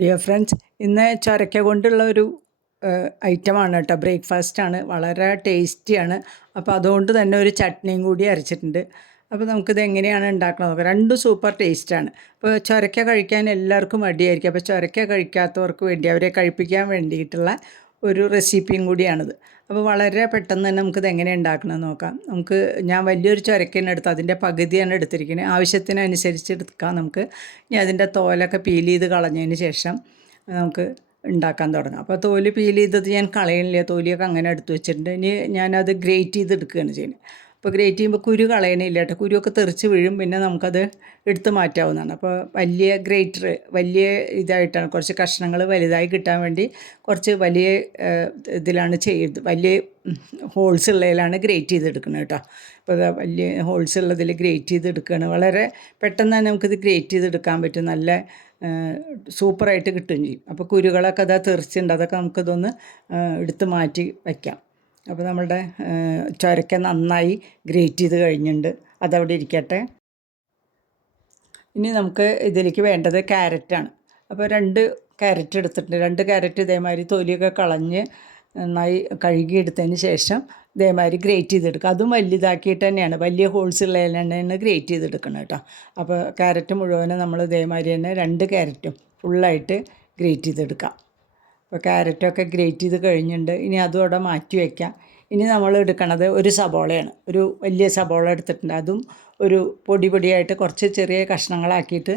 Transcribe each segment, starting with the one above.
Dear friends, ഇന്ന് ചൊരക്ക കൊണ്ടുള്ള ഒരു ഐറ്റമാണ് കേട്ടോ. ബ്രേക്ക്ഫാസ്റ്റാണ്, വളരെ ടേസ്റ്റിയാണ്. അപ്പോൾ അതുകൊണ്ട് തന്നെ ഒരു ചട്നിയും കൂടി അരച്ചിട്ടുണ്ട്. അപ്പോൾ നമുക്കിത് എങ്ങനെയാണ് ഉണ്ടാക്കുന്നത് നോക്കാം. രണ്ടും സൂപ്പർ ടേസ്റ്റാണ്. അപ്പോൾ ചൊരക്ക കഴിക്കാൻ എല്ലാവർക്കും മടിയായിരിക്കും. അപ്പോൾ ചൊരക്ക കഴിക്കാത്തവർക്ക് വേണ്ടി, അവരെ കഴിപ്പിക്കാൻ വേണ്ടിയിട്ടുള്ള ഒരു റെസിപ്പിയും കൂടിയാണിത്. അപ്പോൾ വളരെ പെട്ടെന്ന് തന്നെ നമുക്കിത് എങ്ങനെ ഉണ്ടാക്കണമെന്ന് നോക്കാം. ഞാൻ വലിയൊരു ചൊരക്കയാണ് എടുത്ത് അതിൻ്റെ പകുതിയാണ് എടുത്തിരിക്കുന്നത്. ആവശ്യത്തിനനുസരിച്ച് എടുക്കാം നമുക്ക്. ഇനി അതിൻ്റെ തോലൊക്കെ പീൽ ചെയ്ത് കളഞ്ഞതിന് ശേഷം നമുക്ക് ഉണ്ടാക്കാൻ തുടങ്ങാം. അപ്പോൾ തോല് പീൽ ചെയ്തത് ഞാൻ കളയണില്ല, തൊലിയൊക്കെ അങ്ങനെ എടുത്ത് വെച്ചിട്ടുണ്ട്. ഇനി ഞാനത് ഗ്രേറ്റ് ചെയ്തെടുക്കുകയാണ് ചെയ്യുന്നത്. അപ്പോൾ ഗ്രേറ്റ് ചെയ്യുമ്പോൾ കുരു കളയണില്ല കേട്ടോ. കുരുവൊക്കെ തെറിച്ച് വീഴും, പിന്നെ നമുക്കത് എടുത്ത് മാറ്റാവുന്നതാണ്. അപ്പോൾ വലിയ ഗ്രേറ്റർ, വലിയ ഇതായിട്ടാണ്, കുറച്ച് കഷ്ണങ്ങൾ വലുതായി കിട്ടാൻ വേണ്ടി കുറച്ച് വലിയ ഇതിലാണ് ചെയ്യുന്നത്. വലിയ ഹോൾസ് ഉള്ളതിലാണ് ഗ്രേറ്റ് ചെയ്തെടുക്കുന്നത് കേട്ടോ. അപ്പോൾ അത് വലിയ ഹോൾസ് ഉള്ളതിൽ ഗ്രേറ്റ് ചെയ്തെടുക്കുകയാണ്. വളരെ പെട്ടെന്ന് തന്നെ നമുക്കിത് ഗ്രേറ്റ് ചെയ്തെടുക്കാൻ പറ്റും. നല്ല സൂപ്പറായിട്ട് കിട്ടുകയും ചെയ്യും. അപ്പോൾ കുരുകളൊക്കെ അതാ തെറിച്ചുണ്ട്, അതൊക്കെ നമുക്കിതൊന്ന് എടുത്ത് മാറ്റി വയ്ക്കാം. അപ്പോൾ നമ്മളുടെ ചൊരക്ക നന്നായി ഗ്രേറ്റ് ചെയ്ത് കഴിഞ്ഞിട്ടുണ്ട്, അതവിടെ ഇരിക്കട്ടെ. ഇനി നമുക്ക് ഇതിലേക്ക് വേണ്ടത് ക്യാരറ്റാണ്. അപ്പോൾ 2 ക്യാരറ്റ് എടുത്തിട്ടുണ്ട്. 2 ക്യാരറ്റ് ഇതേമാതിരി തൊലിയൊക്കെ കളഞ്ഞ് നന്നായി കഴുകിയെടുത്തതിന് ശേഷം ഇതേമാതിരി ഗ്രേറ്റ് ചെയ്തെടുക്കുക. അതും വലിയതാക്കിയിട്ട് തന്നെയാണ്, വലിയ ഹോൾസ് ഉള്ളതിൽ തന്നെയാണ് ഗ്രേറ്റ് ചെയ്തെടുക്കണം കേട്ടോ. അപ്പോൾ ക്യാരറ്റ് മുഴുവനും നമ്മൾ ഇതേമാതിരി തന്നെ 2 ക്യാരറ്റും ഫുള്ളായിട്ട് ഗ്രേറ്റ് ചെയ്തെടുക്കാം. അപ്പോൾ ക്യാരറ്റൊക്കെ ഗ്രേറ്റ് ചെയ്ത് കഴിഞ്ഞിട്ടുണ്ട്. ഇനി അതും അവിടെ മാറ്റി വയ്ക്കാം. ഇനി നമ്മൾ എടുക്കണത് ഒരു സബോളയാണ്. ഒരു വലിയ സബോള എടുത്തിട്ടുണ്ട്. അതും ഒരു പൊടിയായിട്ട് കുറച്ച് ചെറിയ കഷ്ണങ്ങളാക്കിയിട്ട്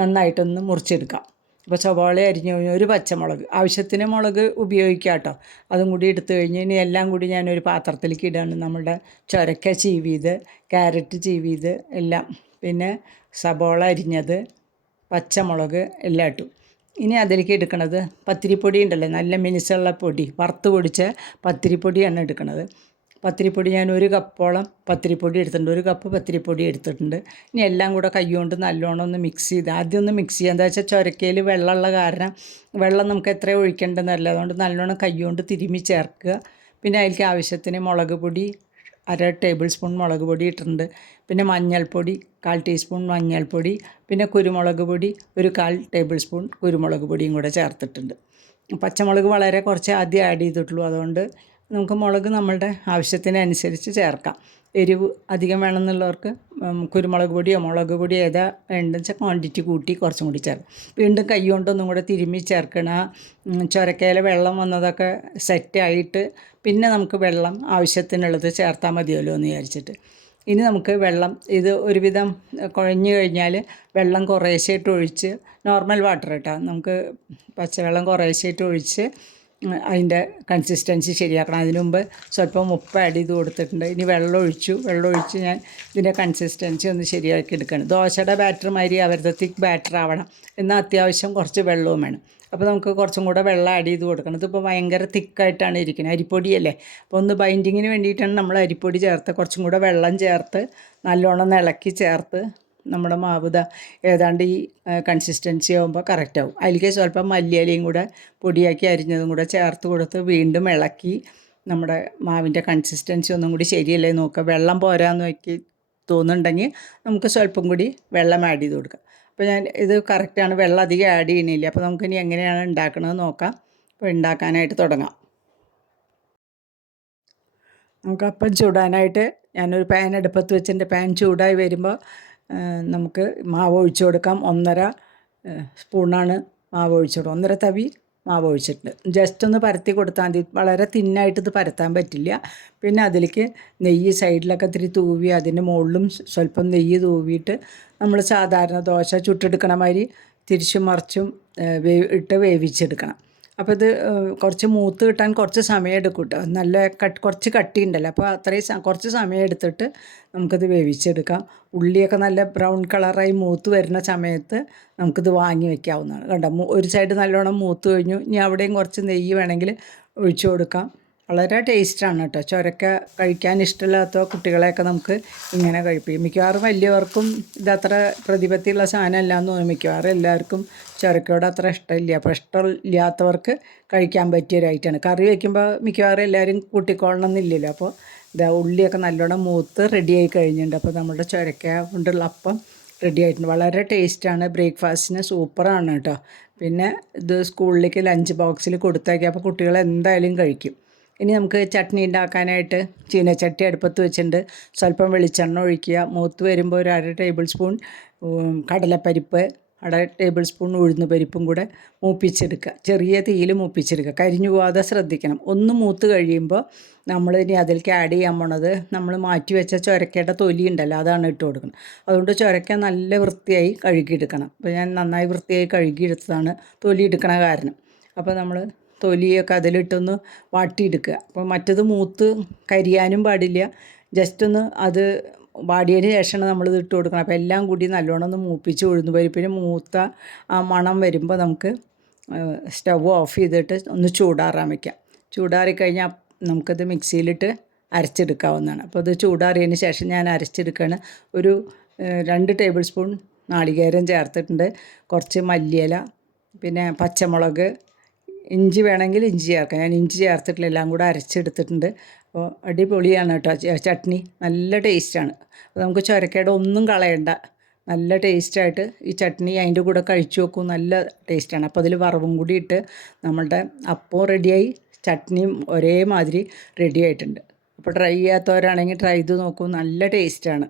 നന്നായിട്ടൊന്ന് മുറിച്ചെടുക്കാം. അപ്പോൾ സബോള അരിഞ്ഞ് കഴിഞ്ഞ് ഒരു പച്ചമുളക്, ആവശ്യത്തിന് മുളക് ഉപയോഗിക്കാം കേട്ടോ. അതും കൂടി എടുത്തു കഴിഞ്ഞ് ഇനി എല്ലാം കൂടി ഞാനൊരു പാത്രത്തിലേക്ക് ഇടാണ്. നമ്മുടെ ചൊരക്ക ചീവിയത്, ക്യാരറ്റ് ചീവിയത് എല്ലാം, പിന്നെ സബോള അരിഞ്ഞത്, പച്ചമുളക് എല്ലാം ഇട്ടു. ഇനി അതിലേക്ക് എടുക്കുന്നത് പത്തിരിപ്പൊടി ഉണ്ടല്ലോ, നല്ല മിനുസുള്ള പൊടി, വറുത്ത് പൊടിച്ച പത്തിരിപ്പൊടിയാണ് എടുക്കുന്നത്. പത്തിരിപ്പൊടി ഞാൻ 1 കപ്പോളം പത്തിരിപ്പൊടി എടുത്തിട്ടുണ്ട്. 1 കപ്പ് പത്തിരിപ്പൊടി എടുത്തിട്ടുണ്ട്. ഇനി എല്ലാം കൂടെ കൈകൊണ്ട് നല്ലോണം ഒന്ന് മിക്സ് ചെയ്ത്, ആദ്യം ഒന്ന് മിക്സ് ചെയ്യുക. എന്താ വെച്ചാൽ ചൊരക്കയിൽ വെള്ളമുള്ള കാരണം വെള്ളം നമുക്ക് എത്ര ഒഴിക്കേണ്ടതെന്നല്ല, അതുകൊണ്ട് നല്ലോണം കൈകൊണ്ട് തിരുമ്മി ചേർക്കുക. പിന്നെ അതിലേക്ക് ആവശ്യത്തിന് മുളക് പൊടി 1/2 ടേബിൾ സ്പൂൺ മുളക് പൊടി ഇട്ടിട്ടുണ്ട്. പിന്നെ മഞ്ഞൾപ്പൊടി 1/4 ടീസ്പൂൺ മഞ്ഞൾപ്പൊടി, പിന്നെ കുരുമുളക് പൊടി 1/4 ടേബിൾ സ്പൂൺ കുരുമുളക് പൊടിയും കൂടെ ചേർത്തിട്ടുണ്ട്. പച്ചമുളക് വളരെ കുറച്ച് ആദ്യം ആഡ് ചെയ്തിട്ടുള്ളൂ, അതുകൊണ്ട് നമുക്ക് മുളക് നമ്മളുടെ ആവശ്യത്തിനനുസരിച്ച് ചേർക്കാം. എരിവ് അധികം വേണമെന്നുള്ളവർക്ക് കുരുമുളക് പൊടിയോ മുളക് പൊടിയോ ഏതാ വേണ്ടെന്ന് വെച്ചാൽ ക്വാണ്ടിറ്റി കൂട്ടി കുറച്ചും കൂടി ചേർക്കാം. വീണ്ടും കൈ കൊണ്ടൊന്നും കൂടെ തിരുമ്മി ചേർക്കണം. ചൊരക്കയിൽ വെള്ളം വന്നതൊക്കെ സെറ്റായിട്ട് പിന്നെ നമുക്ക് വെള്ളം ആവശ്യത്തിനുള്ളത് ചേർത്താൽ മതിയല്ലോ എന്ന് വിചാരിച്ചിട്ട്. ഇനി നമുക്ക് വെള്ളം ഇത് ഒരുവിധം കുഴഞ്ഞു കഴിഞ്ഞാൽ വെള്ളം കുറേശ്ശായിട്ട് ഒഴിച്ച്, നോർമൽ വാട്ടർ കേട്ടോ, നമുക്ക് പച്ചവെള്ളം കുറേശ്ശായിട്ട് ഒഴിച്ച് അതിൻ്റെ കൺസിസ്റ്റൻസി ശരിയാക്കണം. അതിന് മുമ്പ് സ്വല്പം ഉപ്പ് ആഡ് ചെയ്ത് കൊടുത്തിട്ടുണ്ട്. ഇനി വെള്ളം ഒഴിച്ച് ഞാൻ ഇതിൻ്റെ കൺസിസ്റ്റൻസി ഒന്ന് ശരിയാക്കി എടുക്കണം. ദോശയുടെ ബാറ്റർ മാതിരി അവരുടെ തിക്ക് ബാറ്റർ ആവണം, എന്നാൽ അത്യാവശ്യം കുറച്ച് വെള്ളവും വേണം. അപ്പോൾ നമുക്ക് കുറച്ചും കൂടെ വെള്ളം ആഡ് ചെയ്ത് കൊടുക്കണം. ഇതിപ്പോൾ ഭയങ്കര തിക്കായിട്ടാണ് ഇരിക്കുന്നത്, അരിപ്പൊടിയല്ലേ. അപ്പോൾ ഒന്ന് ബൈൻഡിങ്ങിന് വേണ്ടിയിട്ടാണ് നമ്മൾ അരിപ്പൊടി ചേർത്ത് കുറച്ചും കൂടെ വെള്ളം ചേർത്ത് നല്ലോണം ഇളക്കി ചേർത്ത് നമ്മുടെ മാവ് ഏതാണ്ട് ഈ കൺസിസ്റ്റൻസി ആകുമ്പോൾ കറക്റ്റാവും. അതിലേക്ക് സ്വല്പം മല്ലിയിലയും കൂടെ പൊടിയാക്കി അരിഞ്ഞതും കൂടെ ചേർത്ത് കൊടുത്ത് വീണ്ടും ഇളക്കി നമ്മുടെ മാവിൻ്റെ കൺസിസ്റ്റൻസി ഒന്നും കൂടി ശരിയല്ലേ നോക്കുക. വെള്ളം പോരാന്ന് നോക്കി തോന്നുന്നുണ്ടെങ്കിൽ നമുക്ക് സ്വല്പം കൂടി വെള്ളം ആഡ് ചെയ്ത് കൊടുക്കാം. അപ്പോൾ ഞാൻ ഇത് കറക്റ്റാണ്, വെള്ളം അധികം ആഡ് ചെയ്യണില്ല. അപ്പോൾ നമുക്കിനി എങ്ങനെയാണ് ഉണ്ടാക്കണമെന്ന് നോക്കാം. അപ്പോൾ ഉണ്ടാക്കാനായിട്ട് തുടങ്ങാം. നമുക്ക് അപ്പം ചൂടാനായിട്ട് ഞാനൊരു പാൻ അടുപ്പത്ത് വെച്ചിട്ടുണ്ട്. പാൻ ചൂടായി വരുമ്പോൾ നമുക്ക് മാവ് ഒഴിച്ചു കൊടുക്കാം. 1.5 സ്പൂണാണ് മാവ് ഒഴിച്ചു കൊടുക്കുക. 1.5 തവി മാവ് ഒഴിച്ചിട്ടുണ്ട്. ജസ്റ്റ് ഒന്ന് പരത്തി കൊടുത്താൽ മതി, വളരെ തിന്നായിട്ട് ഇത് പരത്താൻ പറ്റില്ല. പിന്നെ അതിലേക്ക് നെയ്യ് സൈഡിലൊക്കെ ഇത്തിരി തൂവി, അതിൻ്റെ മുകളിലും സ്വല്പം നെയ്യ് തൂവിയിട്ട് നമ്മൾ സാധാരണ ദോശ ചുട്ടെടുക്കണ മാതിരി തിരിച്ചും മറിച്ചും ഇട്ട് വേവിച്ചെടുക്കണം. അപ്പോൾ ഇത് കുറച്ച് മൂത്ത് കിട്ടാൻ കുറച്ച് സമയം എടുക്കും കേട്ടോ. നല്ല കുറച്ച് കട്ടിയുണ്ടല്ലോ, അപ്പോൾ അത്രയും കുറച്ച് സമയം എടുത്തിട്ട് നമുക്കിത് വേവിച്ചെടുക്കാം. ഉള്ളിയൊക്കെ നല്ല ബ്രൗൺ കളറായി മൂത്ത് വരുന്ന സമയത്ത് നമുക്കിത് വാങ്ങി വയ്ക്കാവുന്നതാണ്. കണ്ടോ, ഒരു സൈഡ് നല്ലോണം മൂത്ത് കഴിഞ്ഞു. ഇനി അവിടെയും കുറച്ച് നെയ്യ് വേണമെങ്കിൽ ഒഴിച്ചു കൊടുക്കാം. വളരെ ടേസ്റ്റാണ് കേട്ടോ. ചൊരക്ക കഴിക്കാൻ ഇഷ്ടമില്ലാത്ത കുട്ടികളെയൊക്കെ നമുക്ക് ഇങ്ങനെ കഴിപ്പിക്കും. മിക്കവാറും വലിയവർക്കും ഇതത്ര പ്രതിപത്തിയുള്ള സാധനമല്ല എന്ന് തോന്നും. മിക്കവാറും എല്ലാവർക്കും ചൊരക്കയോട് അത്ര ഇഷ്ടമില്ല. അപ്പോൾ ഇഷ്ടമില്ലാത്തവർക്ക് കഴിക്കാൻ പറ്റിയൊരു ഐറ്റമാണ്. കറി വയ്ക്കുമ്പോൾ മിക്കവാറും എല്ലാവരും കൂട്ടിക്കൊള്ളണം എന്നില്ലല്ലോ. അപ്പോൾ ഉള്ളിയൊക്കെ നല്ലോണം മൂത്ത് റെഡിയായി കഴിഞ്ഞിട്ടുണ്ട്. അപ്പോൾ നമ്മുടെ ചൊരക്ക കൊണ്ടുള്ള അപ്പം റെഡി ആയിട്ടുണ്ട്. വളരെ ടേസ്റ്റാണ്, ബ്രേക്ക്ഫാസ്റ്റിന് സൂപ്പറാണ് കേട്ടോ. പിന്നെ ഇത് സ്കൂളിലേക്ക് ലഞ്ച് ബോക്സിൽ കൊടുത്തയക്കുക. അപ്പോൾ കുട്ടികൾ എന്തായാലും കഴിക്കും. ഇനി നമുക്ക് ചട്നി ഉണ്ടാക്കാനായിട്ട് ചീനച്ചട്ടി അടുപ്പത്ത് വെച്ചിട്ടുണ്ട്. സ്വല്പം വെളിച്ചെണ്ണ ഒഴിക്കുക. മൂത്ത് വരുമ്പോൾ ഒരു 1/2 ടേബിൾ സ്പൂൺ കടലപ്പരിപ്പ്, 1/2 ടേബിൾ സ്പൂൺ ഉഴുന്ന് പരിപ്പും കൂടെ മൂപ്പിച്ചെടുക്കുക. ചെറിയ തീയിൽ മൂപ്പിച്ചെടുക്കുക. കരിഞ്ഞു പോകാതെ ശ്രദ്ധിക്കണം. ഒന്ന് മൂത്ത് കഴിയുമ്പോൾ നമ്മൾ ഇനി അതിലേക്ക് ആഡ് ചെയ്യാൻ പോണത് നമ്മൾ മാറ്റി വെച്ച ചുരക്കയുടെ തൊലി ഉണ്ടല്ലോ, അതാണ് ഇട്ട് കൊടുക്കണം. അതുകൊണ്ട് ചുരക്ക നല്ല വൃത്തിയായി കഴുകിയെടുക്കണം. അപ്പോൾ ഞാൻ നന്നായി വൃത്തിയായി കഴുകിയെടുത്തതാണ് തൊലി എടുക്കണ കാരണം. അപ്പോൾ നമ്മൾ തൊലിയൊക്കെ അതിലിട്ടൊന്ന് വാട്ടിയെടുക്കുക. അപ്പോൾ മറ്റത് മൂത്ത് കരിയാനും പാടില്ല. ജസ്റ്റ് ഒന്ന് അത് വാടിയതിന് ശേഷമാണ് നമ്മളിത് ഇട്ട് കൊടുക്കണം. അപ്പോൾ എല്ലാം കൂടി നല്ലോണം ഒന്ന് മൂപ്പിച്ച് ഉഴുന്ന് പരിപ്പിന് മൂത്ത ആ മണം വരുമ്പോൾ നമുക്ക് സ്റ്റവ് ഓഫ് ചെയ്തിട്ട് ഒന്ന് ചൂടാറാൻ വയ്ക്കാം. ചൂടാറിക്കഴിഞ്ഞാൽ നമുക്കത് മിക്സിയിലിട്ട് അരച്ചെടുക്കാവുന്നതാണ്. അപ്പോൾ അത് ചൂടാറിയതിന് ശേഷം ഞാൻ അരച്ചെടുക്കുകയാണ്. ഒരു 2 ടേബിൾ സ്പൂൺ നാളികേരം ചേർത്തിട്ടുണ്ട്, കുറച്ച് മല്ലിയില, പിന്നെ പച്ചമുളക്, ഇഞ്ചി വേണമെങ്കിൽ ഇഞ്ചി ചേർക്കാം. ഞാൻ ഇഞ്ചി ചേർത്തിട്ടില്ല, എല്ലാം കൂടെ അരച്ചെടുത്തിട്ടുണ്ട്. അപ്പോൾ അടിപൊളിയാണ് കേട്ടോ ചട്നി, നല്ല ടേസ്റ്റാണ്. അപ്പോൾ നമുക്ക് ചുരക്കയുടെ ഒന്നും കളയണ്ട, നല്ല ടേസ്റ്റായിട്ട് ഈ ചട്നി അതിൻ്റെ കൂടെ കഴിച്ചു നോക്കൂ, നല്ല ടേസ്റ്റാണ്. അപ്പോൾ അതിൽ വറവും കൂടി ഇട്ട് നമ്മളുടെ അപ്പം റെഡിയായി, ചട്നിയും ഒരേമാതിരി റെഡി ആയിട്ടുണ്ട്. അപ്പോൾ ട്രൈ ചെയ്യാത്തവരാണെങ്കിൽ ട്രൈ ചെയ്ത് നോക്കൂ, നല്ല ടേസ്റ്റാണ്.